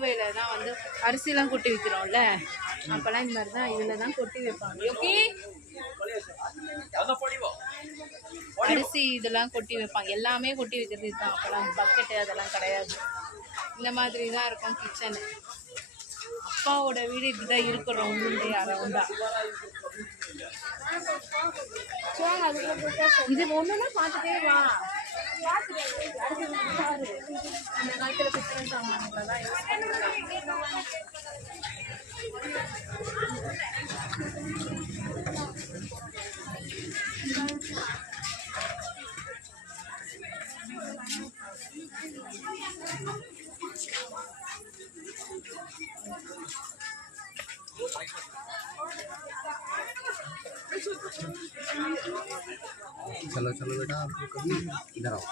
குடுவையில தான் வந்து அரிசிலாம் கொட்டி வைக்கிறோம்ல, அப்போல்லாம் இந்த மாதிரி தான் இதில் தான் கொட்டி வைப்பாங்க. ஓகே, அரிசி இதெல்லாம் கொட்டி வைப்பாங்க, எல்லாமே கொட்டி வைக்கிறது இதுதான். அப்போல்லாம் பக்கெட்டு அதெல்லாம் கிடையாது, இந்த மாதிரி தான் இருக்கும் கிச்சனு. அப்பாவோட வீடு இப்படிதான் இருக்கும், ரவுண்டே அரவுண்டா. இது ஒண்ணுன்னா பார்த்துட்டே வா. அந்த காலத்துல பித்தளை சாமான்களை தான் யூஸ் பண்ணுவாங்க. चलो चलो बेटा, आप कभी इधर आओ।